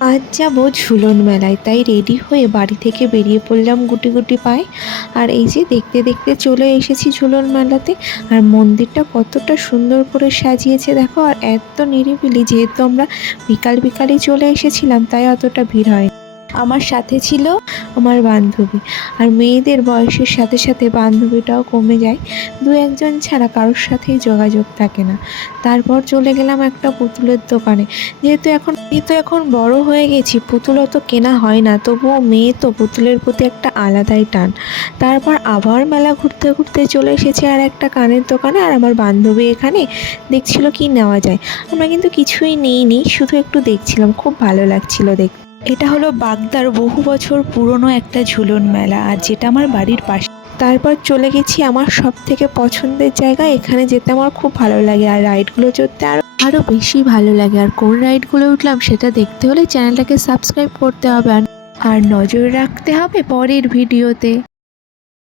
আজ যাবো ঝুলন মেলায়, তাই রেডি হয়ে বাড়ি থেকে বেরিয়ে পড়লাম গুটি গুটি পায়ে। আর এই যে দেখতে দেখতে চলে এসেছি ঝুলন মেলাতে। আর মন্দিরটা কতটা সুন্দর করে সাজিয়েছে দেখো, আর এত নিরিবিলি, যেহেতু আমরা বিকাল বিকালই চলে এসেছিলাম তাই অতটা ভিড় হয়। আমার সাথে ছিল আমার বান্ধবী, আর মেয়েদের বয়সের সাথে সাথে বান্ধবীটাও কমে যায়, দু একজন ছাড়া কারোর সাথেই যোগাযোগ থাকে না। তারপর চলে গেলাম একটা পুতুলের দোকানে। যেহেতু এখন বড় হয়ে গেছি, পুতুলও তো কেনা হয় না, তবুও মেয়ে তো পুতুলের প্রতি একটা আলাদাই টান। তারপর আবার মেলা ঘুরতে ঘুরতে চলে এসেছি আর একটা কানের দোকানে, আর আমার বান্ধবী এখানে দেখছিল কি নেওয়া যায়। আমরা কিন্তু কিছুই নিইনি, শুধু একটু দেখছিলাম, খুব ভালো লাগছিল দেখতে। এটা হলো বাগদার বহু বছর পুরনো একটা ঝুলন মেলা, আর যেটা আমার বাড়ির পাশে। তারপর চলে গেছি আমার সব থেকে পছন্দের জায়গা, এখানে যেতে আমার খুব ভালো লাগে, আর রাইডগুলো চড়তে আরও বেশি ভালো লাগে। আর কোন রাইডগুলো উঠলাম সেটা দেখতে হলে চ্যানেলটাকে সাবস্ক্রাইব করতে হবে, আর নজর রাখতে হবে পরের ভিডিওতে।